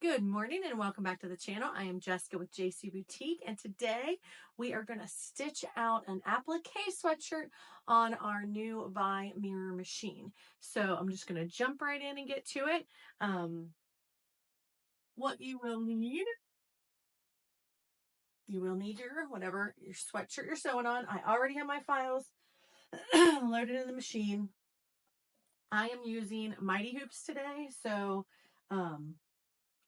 Good morning and welcome back to the channel. I am Jessica with JC Boutique, and today we are going to stitch out an applique sweatshirt on our new BAI Mirror machine. So I'm just going to jump right in and get to it. What you will need your whatever your sweatshirt you're sewing on. I already have my files loaded in the machine. I am using Mighty Hoops today, so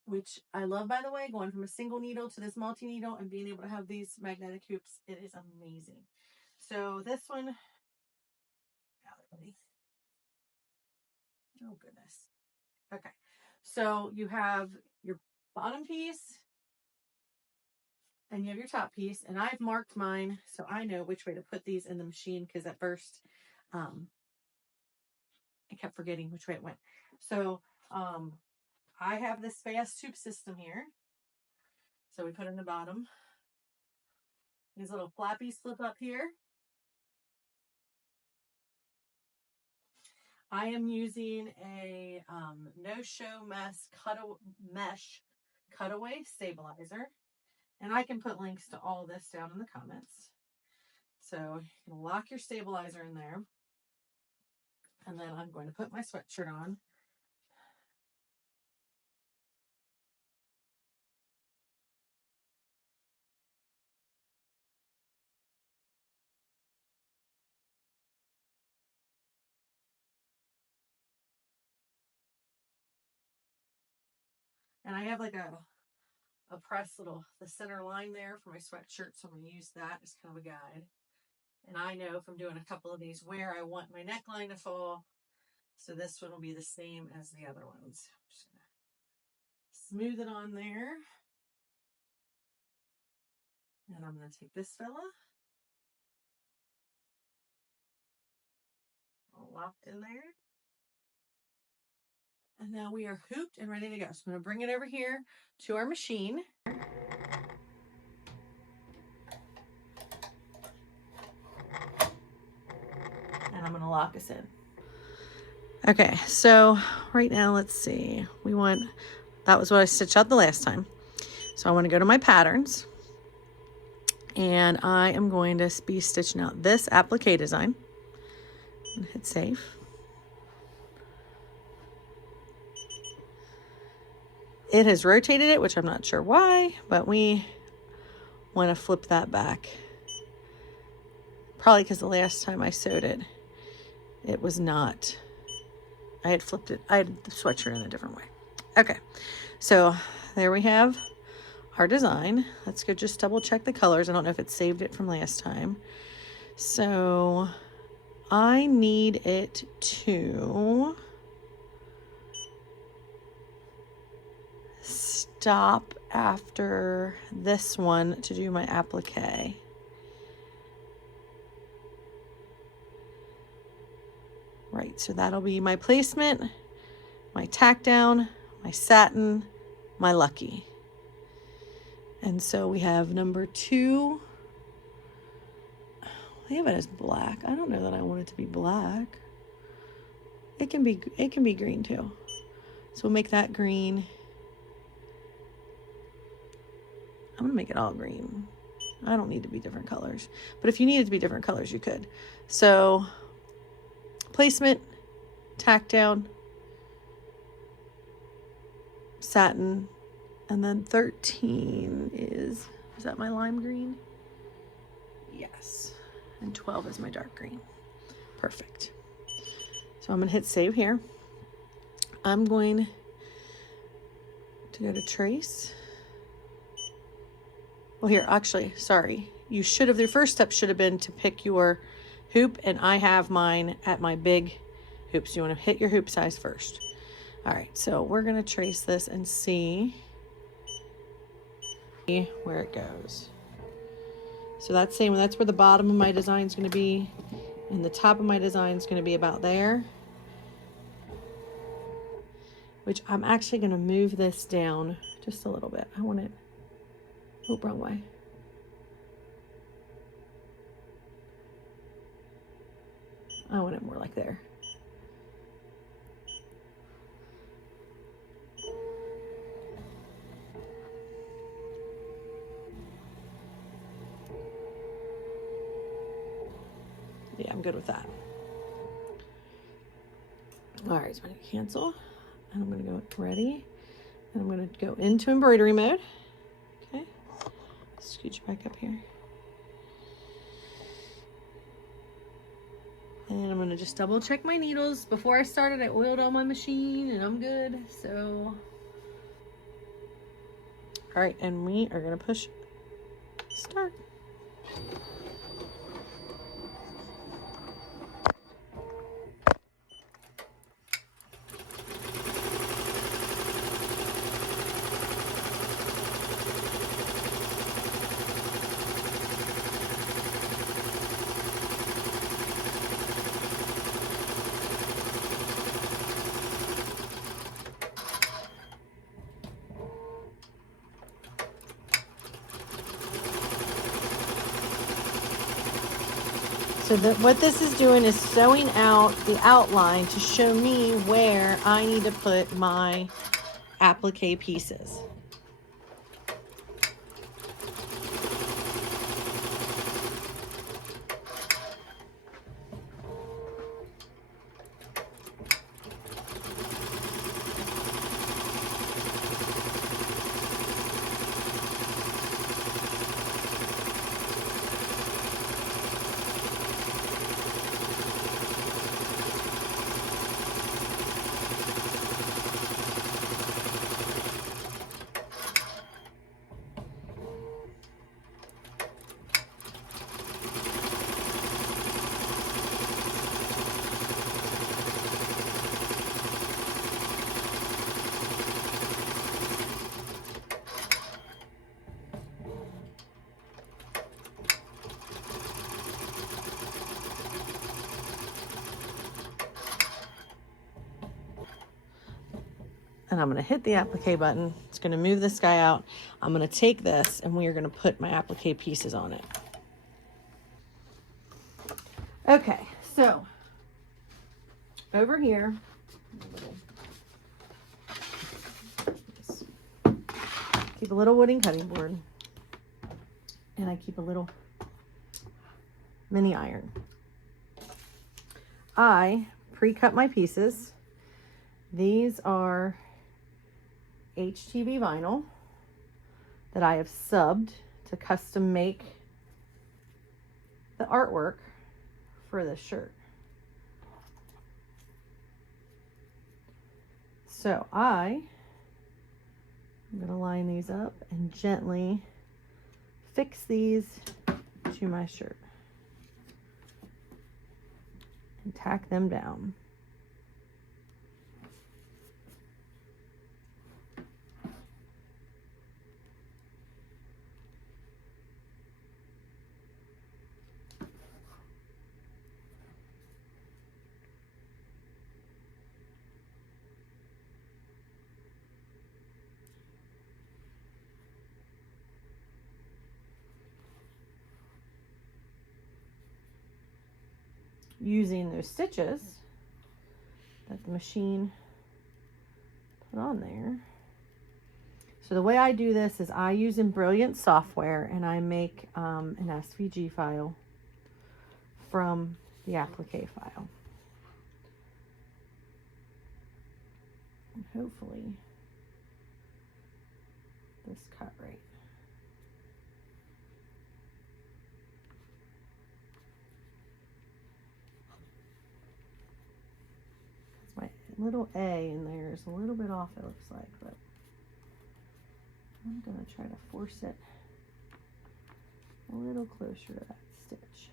which I love, by the way, going from a single needle to this multi-needle and being able to have these magnetic hoops. It is amazing. So this one, oh goodness. Okay. So you have your bottom piece and you have your top piece, and I've marked mine so I know which way to put these in the machine, because at first I kept forgetting which way it went. So I have this fast hoop system here. So we put in the bottom. These little flappies slip up here. I am using a no-show mesh cutaway stabilizer. And I can put links to all this down in the comments. So you can lock your stabilizer in there. And then I'm going to put my sweatshirt on. And I have like a press the center line there for my sweatshirt. So I'm going to use that as kind of a guide. And I know from doing a couple of these where I want my neckline to fall. So this one will be the same as the other ones. I'm just going to smooth it on there. And I'm going to take this fella. All locked in there. And now we are hooped and ready to go. So I'm going to bring it over here to our machine. And I'm going to lock us in. Okay, so right now, let's see. That was what I stitched out the last time. So I want to go to my patterns. And I am going to be stitching out this applique design. And hit save. It has rotated it, which I'm not sure why, but we want to flip that back. Probably because the last time I sewed it, it was not. I had flipped it. I had the sweatshirt in a different way. Okay, so there we have our design. Let's go just double check the colors. I don't know if it saved it from last time. So I need it to stop after this one to do my applique. Right, so that'll be my placement, my tack down, my satin, my lucky. And so we have number 2. I have it as black. I don't know that I want it to be black. It can be green too. So we'll make that green. I'm gonna make it all green. I don't need to be different colors, but if you needed to be different colors, you could. So placement, tack down, satin, and then 13 is that my lime green? Yes. And 12 is my dark green. Perfect. So I'm gonna hit save here. I'm going to go to trace. Well, here, actually, sorry. You should have, the first step should have been to pick your hoop, and I have mine at my big hoops. You want to hit your hoop size first. All right, so we're going to trace this and see where it goes. So that's where the bottom of my design is going to be, and the top of my design is going to be about there. Which I'm actually going to move this down just a little bit. I want it, oh, wrong way. I want it more like there. I'm good with that. All right, so I'm gonna cancel, and I'm gonna go ready, and I'm gonna go into embroidery mode. Okay, scooch back up here. And I'm gonna just double check my needles. Before I started, I oiled all my machine and I'm good, so. All right, and we are gonna push start. So what this is doing is sewing out the outline to show me where I need to put my applique pieces. And I'm going to hit the applique button. It's going to move this guy out. I'm going to take this and we are going to put my applique pieces on it. Okay, so over here, keep a little wooden cutting board, and I keep a little mini iron. I pre-cut my pieces. These are HTV vinyl that I have subbed to custom make the artwork for this shirt. So I'm going to line these up and gently fix these to my shirt and tack them down. Using those stitches that the machine put on there. So the way I do this is I use Embroider software and I make an SVG file from the applique file. And hopefully this cut right. My little A in there is a little bit off, it looks like, but I'm going to try to force it a little closer to that stitch.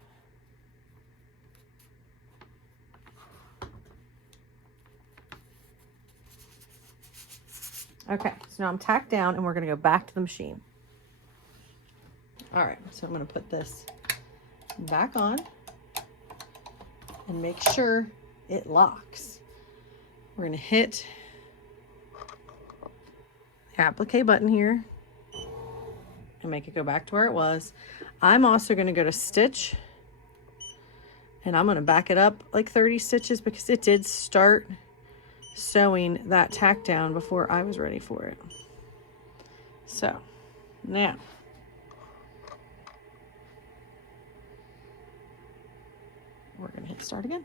Okay, so now I'm tacked down and we're going to go back to the machine. All right, so I'm going to put this back on and make sure it locks. We're going to hit the applique button here and make it go back to where it was. I'm also going to go to stitch and I'm going to back it up like 30 stitches because it did start sewing that tack down before I was ready for it. So now we're going start again.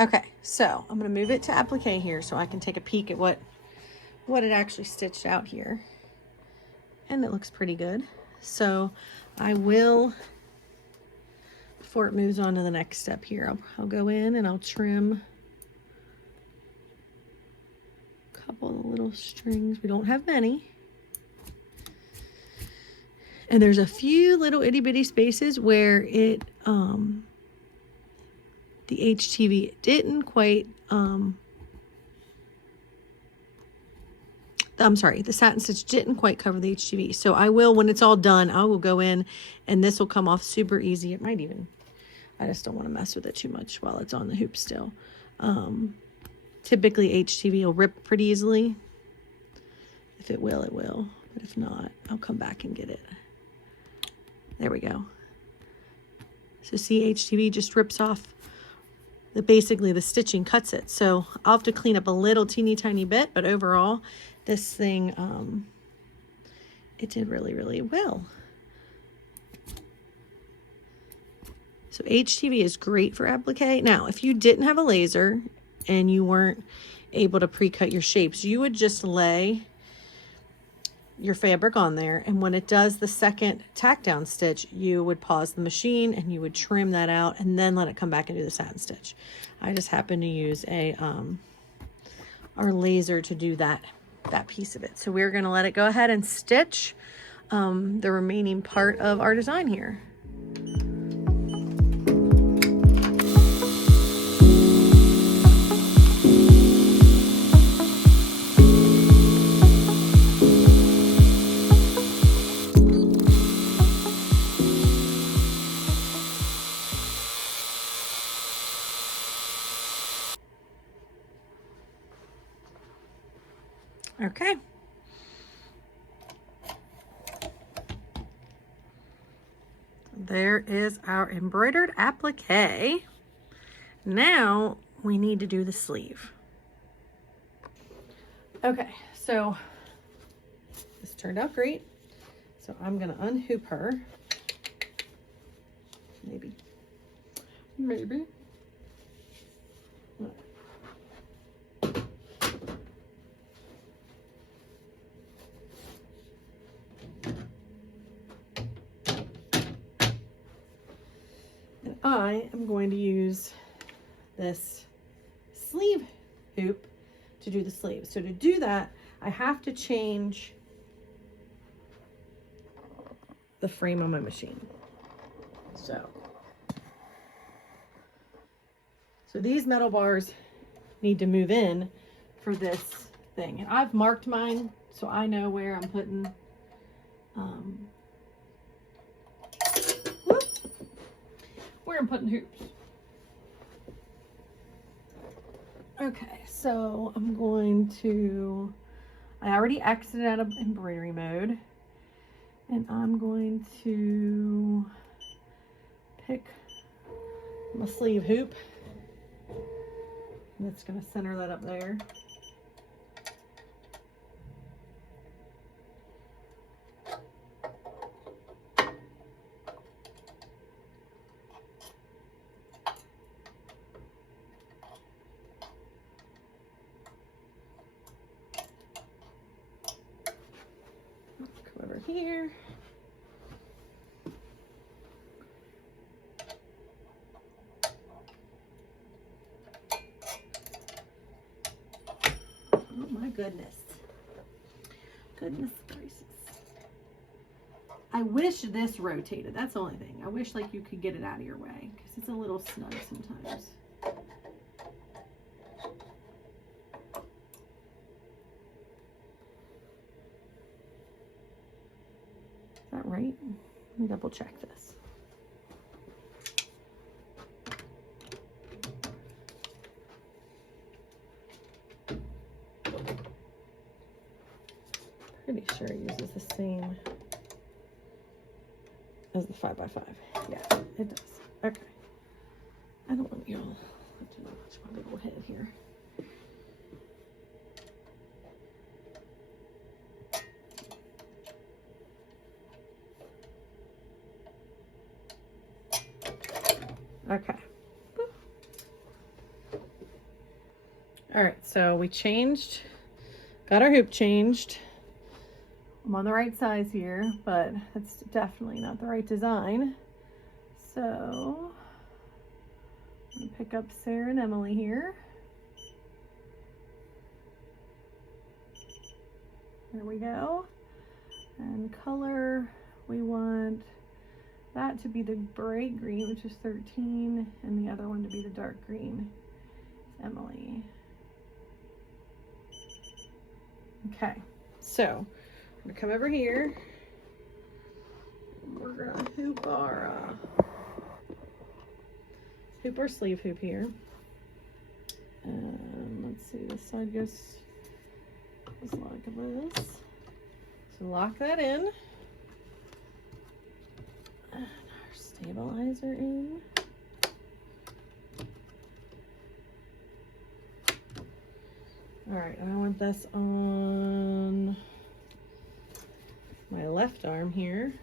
Okay, so I'm going to move it to applique here so I can take a peek at what it actually stitched out here. And it looks pretty good. So I will, before it moves on to the next step here, I'll go in and I'll trim a couple of little strings. We don't have many. And there's a few little itty bitty spaces where it, the HTV didn't quite, I'm sorry, the satin stitch didn't quite cover the HTV. So I will, when it's all done, I will go in and this will come off super easy. It might even, I just don't want to mess with it too much while it's on the hoop still. Typically HTV will rip pretty easily. If it will, it will. But if not, I'll come back and get it. There we go. So see, HTV just rips off. Basically the stitching cuts it. So I'll have to clean up a little teeny tiny bit, but overall this thing, it did really, really well. So HTV is great for applique. Now, if you didn't have a laser and you weren't able to pre-cut your shapes, you would just lay your fabric on there, and when it does the second tack down stitch, you would pause the machine and you would trim that out and then let it come back and do the satin stitch. I just happen to use our laser to do that piece of it. So we're going to let it go ahead and stitch the remaining part of our design here. Okay. There is our embroidered applique. Now we need to do the sleeve. Okay, so this turned out great. So I'm gonna unhoop her. Maybe. I am going to use this sleeve hoop to do the sleeve. So to do that, I have to change the frame on my machine. So these metal bars need to move in for this thing. And I've marked mine so I know where I'm putting hoops. Okay, so I'm going to, I already exited out of embroidery mode, and I'm going to pick my sleeve hoop. And it's going to center that up there. Over here. Oh my goodness. Goodness gracious. I wish this rotated. That's the only thing. I wish like you could get it out of your way because it's a little snug sometimes. right? Let me double check this. Pretty sure it uses the same as the 5x5. Yeah, it does. Okay. I don't want y'all to watch my little head here. Okay. All right, so we got our hoop changed. I'm on the right size here, but it's definitely not the right design. So I'm gonna pick up Sarah and Emily here. There we go. And color, we want that to be the bright green, which is 13, and the other one to be the dark green. It's Emily. Okay, so I'm gonna come over here. We're gonna hoop our sleeve hoop here. Let's see, this side goes like this. So lock that in. And our stabilizer in. All right, I want this on my left arm here.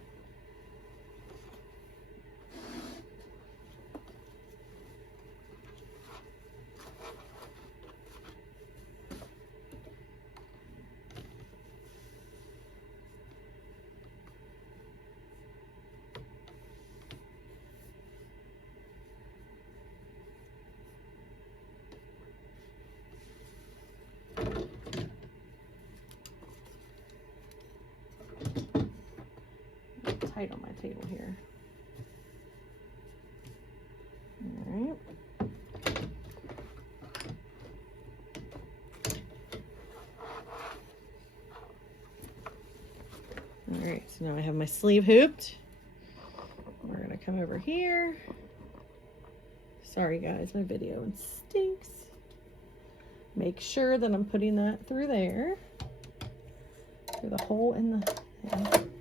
Tight on my table here. All right. All right, so now I have my sleeve hooped. We're gonna come over here. Sorry guys, my video stinks. Make sure that I'm putting that through there, through the hole in the thing.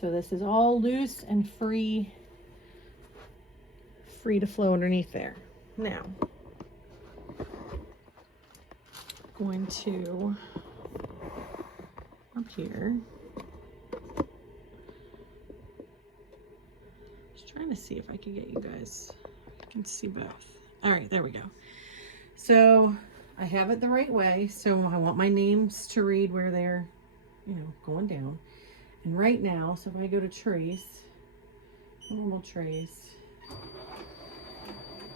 So this is all loose and free to flow underneath there. Now, I'm going to up here. Just trying to see if I can get you guys. I can see both. All right, there we go. So I have it the right way. So I want my names to read where they're, going down. And right now, so if I go to trace, normal trace,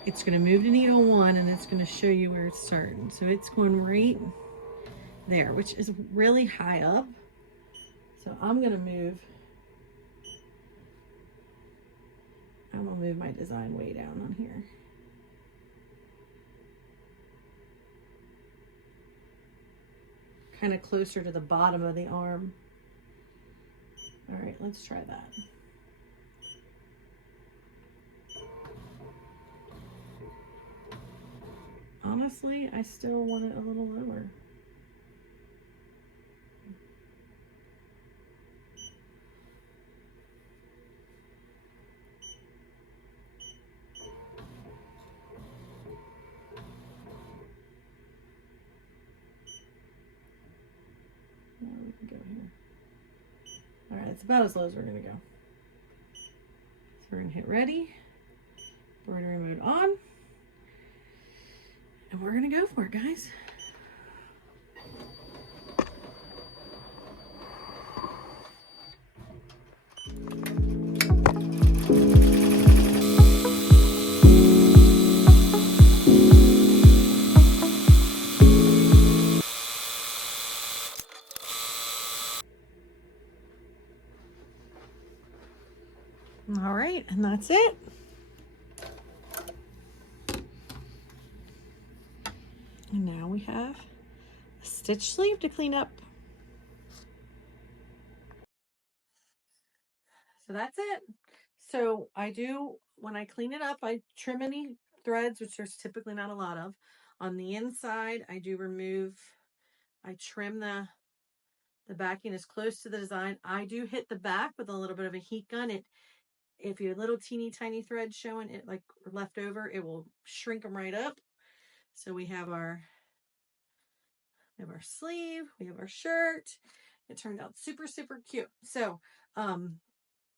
it's going to move to needle 1 and it's going to show you where it's starting. So it's going right there, which is really high up. So I'm going to move my design way down on here. Kind of closer to the bottom of the arm. All right, let's try that. Honestly, I still want it a little lower. Now we can go here. All right, it's about as low as we're gonna go. So we're gonna hit ready, embroidery mode on, and we're gonna go for it, guys. All right, and that's it. And now we have a stitch sleeve to clean up. So that's it. So I do, when I clean it up, I trim any threads, which there's typically not a lot of. On the inside, I do remove, I trim the backing as close to the design. I do hit the back with a little bit of a heat gun. If your little teeny tiny thread showing it like left over, it will shrink them right up. So we have our sleeve, we have our shirt. It turned out super, super cute. So,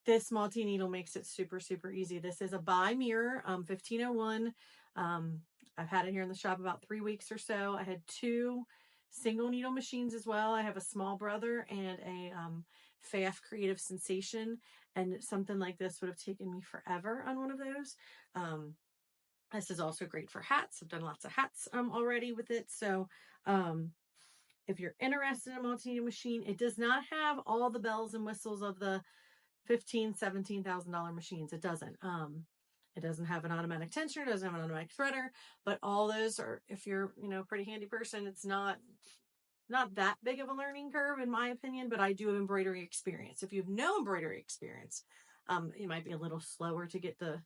this multi-needle makes it super, super easy. This is a BAI Mirror, 1501. I've had it here in the shop about 3 weeks or so. I had 2 single needle machines as well. I have a small brother and a FAF Creative Sensation, and something like this would have taken me forever on one of those. This is also great for hats. I've done lots of hats already with it. So if you're interested in a multi-needle machine, it does not have all the bells and whistles of the $15,000-$17,000 machines. It doesn't. It doesn't have an automatic tensioner, doesn't have an automatic threader, but all those are, if you're, a pretty handy person, it's not that big of a learning curve in my opinion, but I do have embroidery experience. If you have no embroidery experience, it might be a little slower to get the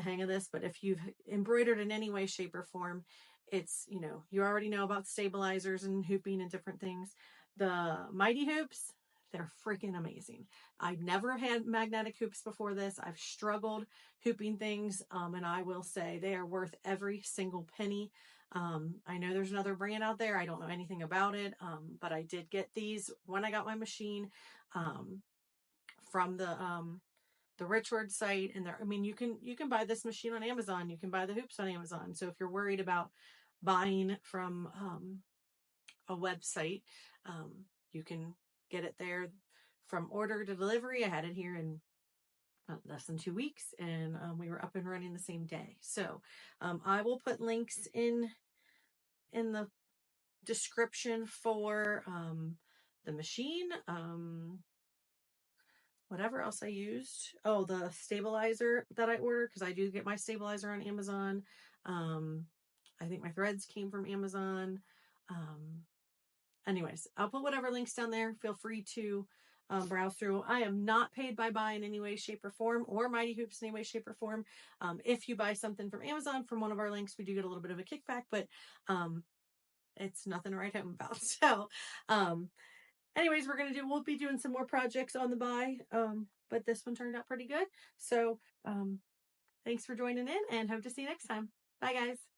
hang of this, but if you've embroidered in any way, shape, or form, it's, you already know about stabilizers and hooping and different things. The Mighty Hoops, they're freaking amazing. I've never had magnetic hoops before this. I've struggled hooping things, and I will say they are worth every single penny. I know there's another brand out there. I don't know anything about it, but I did get these when I got my machine from the Richword site, and there, I mean, you can buy this machine on Amazon. You can buy the hoops on Amazon. So if you're worried about buying from a website, you can get it there from order to delivery. I had it here in less than 2 weeks, and we were up and running the same day. So I will put links in the description for the machine, whatever else I used. Oh, the stabilizer that I ordered, because I do get my stabilizer on Amazon. I think my threads came from Amazon. Anyways, I'll put whatever links down there. Feel free to browse through. I am not paid by BAI in any way, shape, or form, or Mighty Hoops in any way, shape, or form. If you buy something from Amazon from one of our links, we do get a little bit of a kickback, but it's nothing to write home about. So, anyways, we'll be doing some more projects on the BAI, but this one turned out pretty good. So, thanks for joining in, and hope to see you next time. Bye, guys.